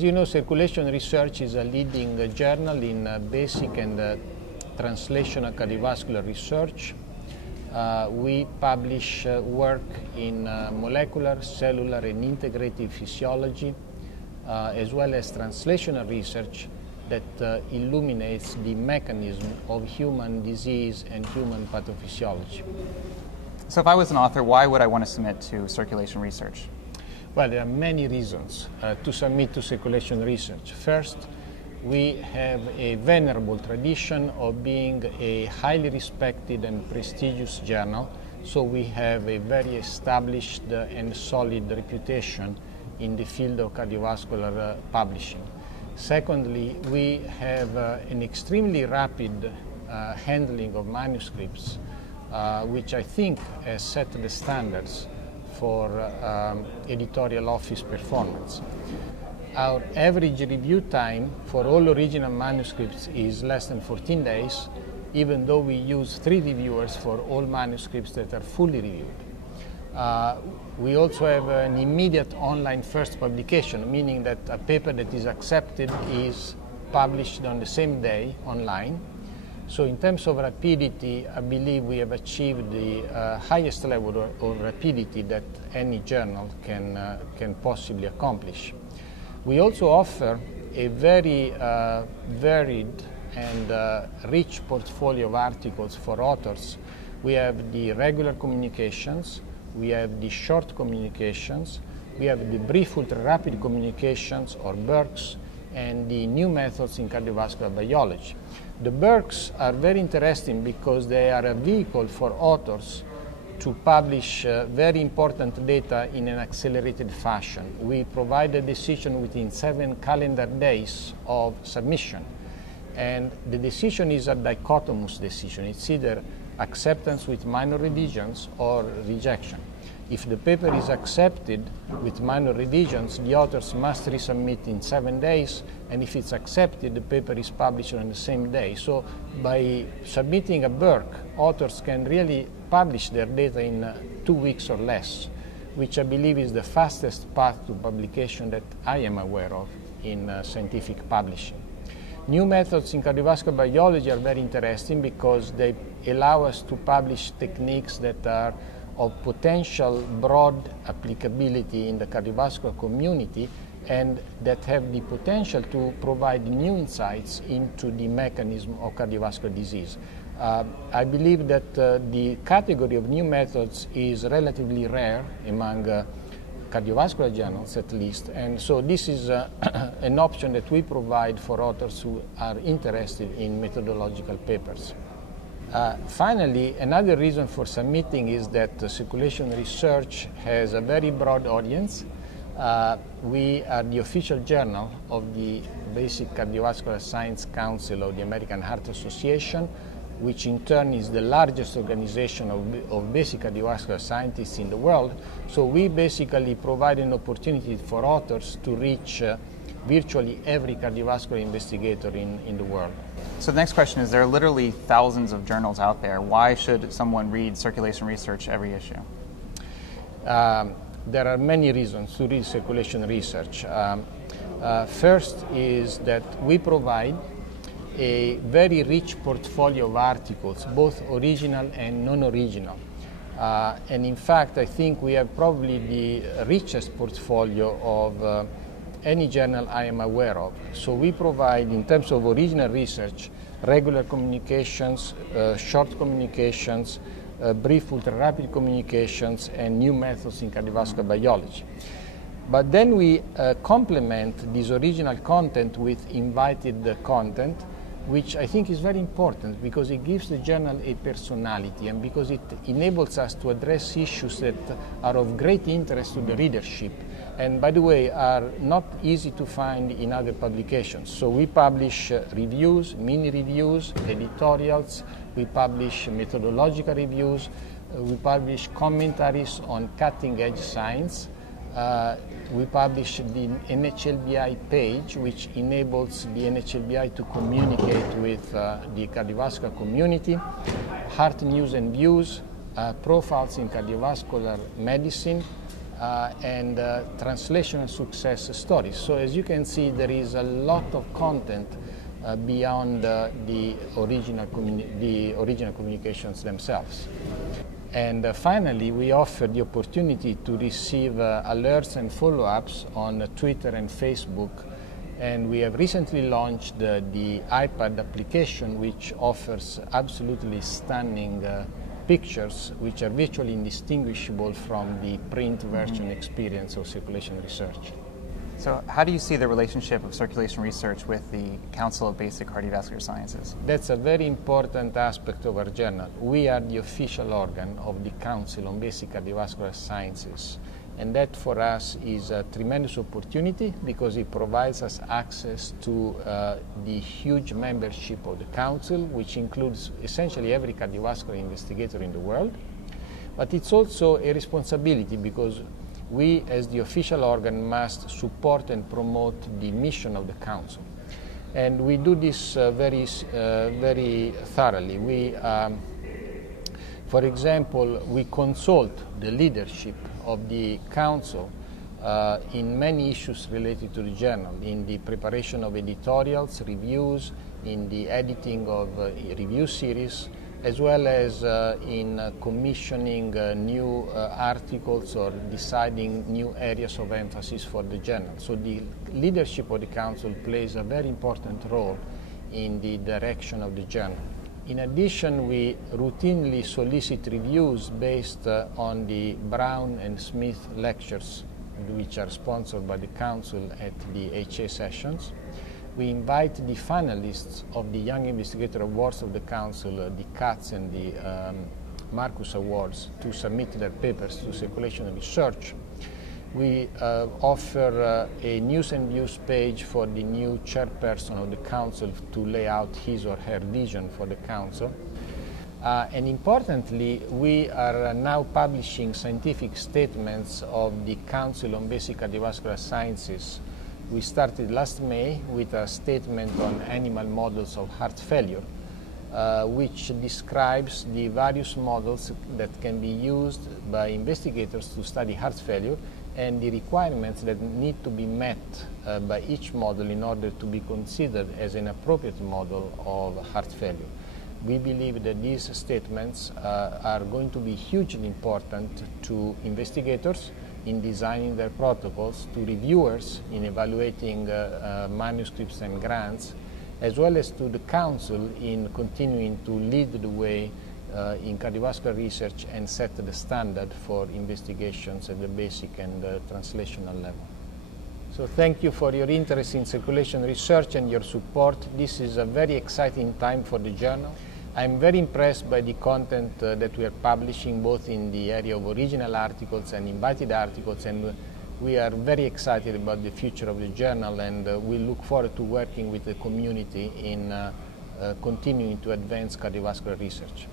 As you know, Circulation Research is a leading journal in basic and translational cardiovascular research. We publish work in molecular, cellular, and integrative physiology, as well as translational research that illuminates the mechanism of human disease and human pathophysiology. So if I was an author, why would I want to submit to Circulation Research? Well, there are many reasons to submit to Circulation Research. First, we have a venerable tradition of being a highly respected and prestigious journal, so we have a very established and solid reputation in the field of cardiovascular publishing. Secondly, we have an extremely rapid handling of manuscripts, which I think has set the standards for editorial office performance. Our average review time for all original manuscripts is less than 14 days, even though we use 3 reviewers for all manuscripts that are fully reviewed. We also have an immediate online first publication, meaning that a paper that is accepted is published on the same day online. So in terms of rapidity, I believe we have achieved the highest level of rapidity that any journal can possibly accomplish. We also offer a very varied and rich portfolio of articles for authors. We have the regular communications, we have the short communications, we have the brief ultra-rapid communications, or BURCs, and the new methods in cardiovascular biology. The BURCs are very interesting because they are a vehicle for authors to publish very important data in an accelerated fashion. We provide a decision within 7 calendar days of submission, and the decision is a dichotomous decision. It's either acceptance with minor revisions or rejection. If the paper is accepted with minor revisions, the authors must resubmit in 7 days, and if it's accepted, the paper is published on the same day. So by submitting a BURC, authors can really publish their data in 2 weeks or less, which I believe is the fastest path to publication that I am aware of in scientific publishing. New methods in cardiovascular biology are very interesting because they allow us to publish techniques that are of potential broad applicability in the cardiovascular community and that have the potential to provide new insights into the mechanism of cardiovascular disease. I believe that the category of new methods is relatively rare among cardiovascular journals, at least, and so this is an option that we provide for authors who are interested in methodological papers. Finally, another reason for submitting is that Circulation Research has a very broad audience. We are the official journal of the Basic Cardiovascular Science Council of the American Heart Association, which in turn is the largest organization of basic cardiovascular scientists in the world. So we basically provide an opportunity for authors to reach virtually every cardiovascular investigator in the world. So the next question is, there are literally thousands of journals out there. Why should someone read Circulation Research every issue? There are many reasons to read Circulation Research. First is that we provide a very rich portfolio of articles, both original and non-original. And in fact, I think we have probably the richest portfolio of any journal I am aware of. So we provide, in terms of original research, regular communications, short communications, brief ultra-rapid communications, and new methods in cardiovascular biology. But then we complement this original content with invited content, which I think is very important because it gives the journal a personality and because it enables us to address issues that are of great interest to the readership and, by the way, are not easy to find in other publications. So we publish reviews, mini reviews, editorials, we publish methodological reviews, we publish commentaries on cutting-edge science. We publish the NHLBI page, which enables the NHLBI to communicate with the cardiovascular community, heart news and views, profiles in cardiovascular medicine, and translational success stories. So as you can see, there is a lot of content beyond the original communications themselves. And finally, we offer the opportunity to receive alerts and follow-ups on Twitter and Facebook. And we have recently launched the iPad application, which offers absolutely stunning pictures, which are virtually indistinguishable from the print version experience of circulation research. So how do you see the relationship of circulation research with the Council of Basic Cardiovascular Sciences? That's a very important aspect of our journal. We are the official organ of the Council on Basic Cardiovascular Sciences. And that for us is a tremendous opportunity because it provides us access to the huge membership of the Council, which includes essentially every cardiovascular investigator in the world. But it's also a responsibility because we, as the official organ, must support and promote the mission of the Council. And we do this very thoroughly. For example, we consult the leadership of the Council in many issues related to the journal, in the preparation of editorials, reviews, in the editing of review series, as well as in commissioning new articles or deciding new areas of emphasis for the journal. So the leadership of the Council plays a very important role in the direction of the journal. In addition, we routinely solicit reviews based on the Brown and Smith lectures, which are sponsored by the Council at the HA sessions. We invite the finalists of the Young Investigator Awards of the Council, the CATS and the Marcus Awards, to submit their papers to Circulation Research. We offer a news and views page for the new chairperson of the Council to lay out his or her vision for the Council. And importantly, we are now publishing scientific statements of the Council on Basic Cardiovascular Sciences. We started last May with a statement on animal models of heart failure, which describes the various models that can be used by investigators to study heart failure and the requirements that need to be met by each model in order to be considered as an appropriate model of heart failure. We believe that these statements are going to be hugely important to investigators in designing their protocols, to reviewers in evaluating manuscripts and grants, as well as to the Council in continuing to lead the way in cardiovascular research and set the standard for investigations at the basic and translational level. So thank you for your interest in circulation research and your support. This is a very exciting time for the journal. I'm very impressed by the content that we are publishing, both in the area of original articles and invited articles, and we are very excited about the future of the journal, and we look forward to working with the community in continuing to advance cardiovascular research.